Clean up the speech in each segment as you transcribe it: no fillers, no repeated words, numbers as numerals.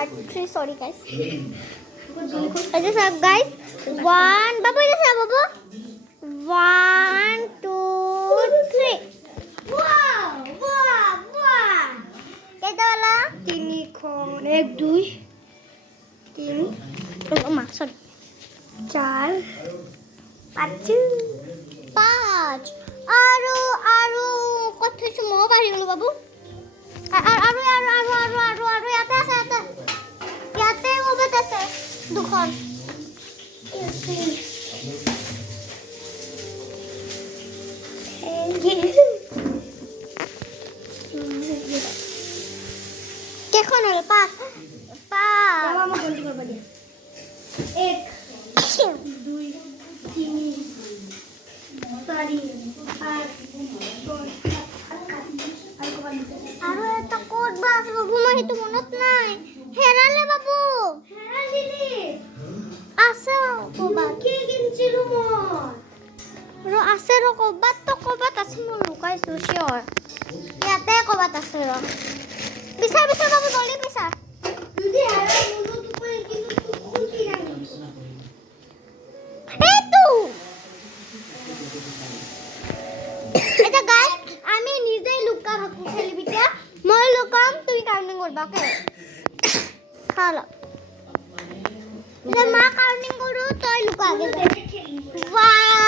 part 3. Sorry guys. Just guys. 1. Babu just Babu. 1, 2, 3. Wow! Wow! Wow! Kita lah. Tini kong 1, 2, 3. Oh, sorry. 4, 5. Aru. Kau tu semua bari dulu Babu. Aru. Yate ase. Yate obat ase. Dukhon. কেখন হল 5 মামা বন্ধ করবা দিয়া 1 2 3 4 আৰু এটা code বা আছে বাবু মই হেতু মনত নাই হেৰালে বাবু হেৰালিলি আছে কোবাত কি কিনছিলু মই আছে কবাত আছে মই লুকাইছো শিওর ইয়াতে কবাত আছে বিচাৰ বাবু জলদি বিচাৰ যদি হেৰা মুলু তুই কিন্তু তুই খুঁটি রাখি এতু এটা গাইস আমি নিজে লুকা ভাকু খেলিবি তা মই লুকাম তুমি কাউন্টিং করবা ওকে খালা মা কাউন্টিং করু তুই লুকা আগে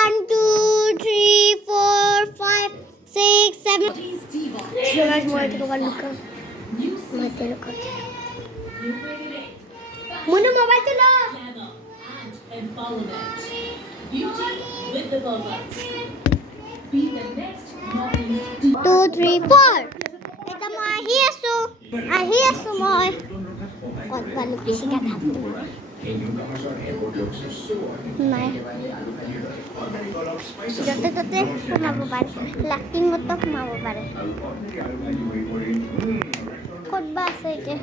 1 2 3 4 5 6 7 চলো মই তো লুকা मैं तेरे को मुन्नू मोबाइल तो लो 2 3 4 এটা মই আহি আছো মই কত বালু পিছি কথা নাই যতে সোমাব পাৰে লাকিং মতো সোমাব পাৰে কত বা আছে এতিয়া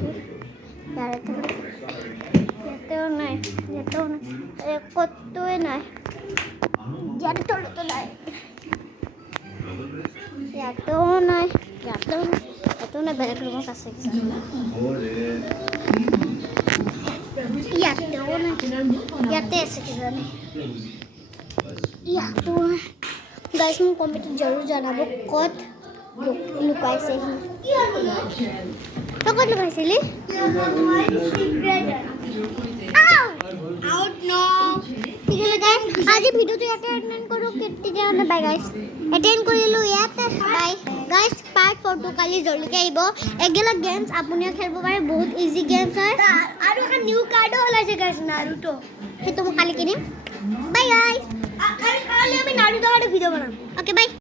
ইয়াতেও নাই কতোৱে নাই ইয়াতে তলতো নাই ইয়াতেও নাই বেলেগ ৰুমত আছে ইয়াতেও নাই ইয়াতে আছে কিজানি ইয়াতেও নাই গাইছ মোক কমেণ্টত জৰুৰ জনাব ক'ত লুকাইছে তই ক'ত লুকাইছিলি আউট নো ঠিক আছে গাইছ আজি ভিডিঅ'টো ইয়াতে এণ্ড কৰোঁ তেতিয়াহ'লে বাই গাইছ এটেণ্ড কৰিলোঁ ইয়াতে বাই গাইছ পাৰ্ট 4 টো কালি জলদিকে আহিব এগেলা গেমছ আপুনিও খেলিব পাৰে বহুত ইজি গেমছ হয় আৰু এটা নিউ কাৰ্ডো ওলাইছে গাইছ নাৰুটো সেইটো মই কালি কিনিম বাই গাইছ কালি আমি নাৰুটো ভিডিঅ' বনাম অ'কে বাই